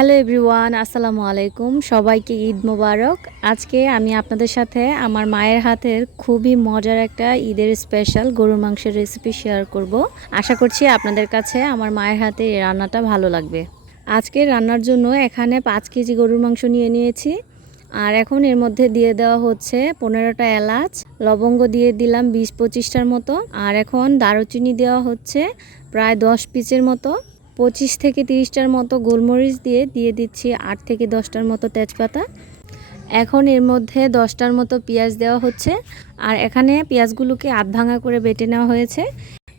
Hello everyone, আসসালামু আলাইকুম। সবাইকে ঈদ মোবারক। আজকে আমি আপনাদের সাথে আমার মায়ের হাতের খুবই মজার একটা ঈদের স্পেশাল গরুর মাংসের রেসিপি শেয়ার করব। আশা করছি আপনাদের কাছে আমার মায়ের হাতে এই রান্নাটা ভালো লাগবে। আজকে রান্নার জন্য এখানে পাঁচ কেজি গরুর মাংস নিয়ে নিয়েছি। আর এখন এর মধ্যে দিয়ে দেওয়া হচ্ছে পনেরোটা এলাচ, লবঙ্গ দিয়ে দিলাম বিশ পঁচিশটার মতো। আর এখন দারুচিনি দেওয়া হচ্ছে প্রায় দশ পিসের মতো। পঁচিশ থেকে তিরিশটার মতো গোলমরিচ দিয়ে দিয়ে দিচ্ছি আট থেকে দশটার মতো তেজপাতা। এখন এর মধ্যে দশটার মতো পেঁয়াজ দেওয়া হচ্ছে। আর এখানে পেঁয়াজগুলোকে আধ ভাঙা করে বেটে নেওয়া হয়েছে।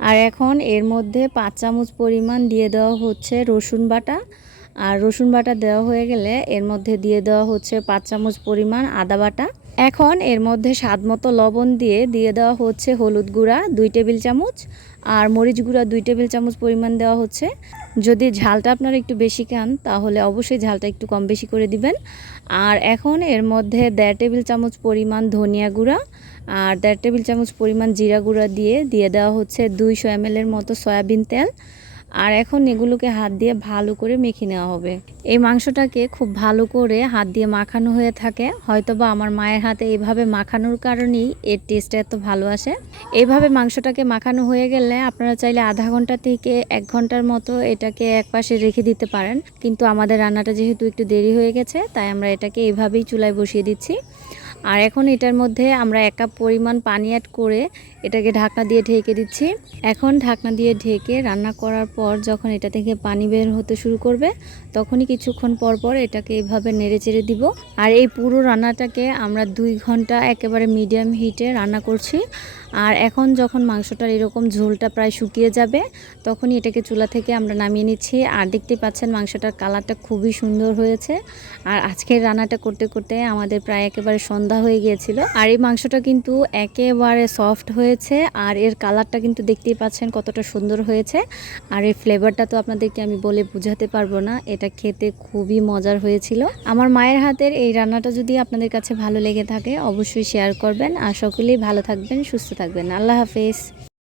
আর এখন এর মধ্যে পাঁচ চামচ পরিমাণ দিয়ে দেওয়া হচ্ছে রসুন বাটা। আর রসুন বাটা দেওয়া হয়ে গেলে এর মধ্যে দিয়ে দেওয়া হচ্ছে পাঁচ চামচ পরিমাণ আদা বাটা। এখন এর মধ্যে স্বাদ মতো লবণ দিয়ে দিয়ে দেওয়া হচ্ছে হলুদ গুঁড়া দুই টেবিল চামচ। আর মরিচ গুঁড়া দুই টেবিল চামচ পরিমাণ দেওয়া হচ্ছে। যদি ঝালটা আপনারা একটু বেশি খান, তাহলে অবশ্যই ঝালটা একটু কম বেশি করে দিবেন। আর এখন এর মধ্যে দেড় টেবিল চামচ পরিমাণ ধনিয়া গুঁড়া আর দেড় টেবিল চামচ পরিমাণ জিরা গুঁড়া দিয়ে দিয়ে দেওয়া হচ্ছে দুইশো এমএলের মতো সয়াবিন তেল। আর এখন এগুলোকে হাত দিয়ে ভালো করে মেখে নেওয়া হবে। এই মাংসটাকে খুব ভালো করে হাত দিয়ে মাখানো হয়ে থাকে। হয়তোবা আমার মায়ের হাতে এইভাবে মাখানোর কারণেই এর টেস্টটা এত ভালো আসে। এইভাবে মাংসটাকে মাখানো হয়ে গেলে আপনারা চাইলে আধা ঘণ্টা থেকে এক ঘণ্টার মতো এটাকে এক পাশে রেখে দিতে পারেন। কিন্তু আমাদের রান্নাটা যেহেতু একটু দেরি হয়ে গেছে, তাই আমরা এটাকে এইভাবেই চুলায় বসিয়ে দিচ্ছি। আর এখন এটার মধ্যে আমরা এক কাপ পরিমাণ পানি অ্যাড করে এটাকে ঢাকনা দিয়ে ঢেকে দিচ্ছি। এখন ঢাকনা দিয়ে ঢেকে রান্না করার পর যখন এটা থেকে পানি বের হতে শুরু করবে, তখনই কিছুক্ষণ পর পর এটাকে এভাবে নেড়ে চেড়ে দিব। আর এই পুরো রান্নাটাকে আমরা দুই ঘণ্টা একেবারে মিডিয়াম হিটে রান্না করছি। আর এখন যখন মাংসটার এরকম ঝোলটা প্রায় শুকিয়ে যাবে, তখনই এটাকে চুলা থেকে আমরা নামিয়ে নিচ্ছি। আর দেখতে পাচ্ছেন মাংসটার কালারটা খুবই সুন্দর হয়েছে। আর আজকের রান্নাটা করতে করতে আমাদের প্রায় একেবারে সন্ধ্যা হয়ে গিয়েছিল। আর এই মাংসটা কিন্তু একেবারে সফট হয়েছে। আর এর কালারটা কিন্তু দেখতেই পাচ্ছেন কতটা সুন্দর হয়েছে। আর এর ফ্লেভারটা তো আপনাদেরকে আমি বলে বুঝাতে পারব না। এটা খেতে খুবই মজার হয়েছিল। আমার মায়ের হাতের এই রান্নাটা যদি আপনাদের কাছে ভালো লেগে থাকে, অবশ্যই শেয়ার করবেন। আর সকলেই ভালো থাকবেন, সুস্থ থাকবেন। আল্লাহ হাফেজ।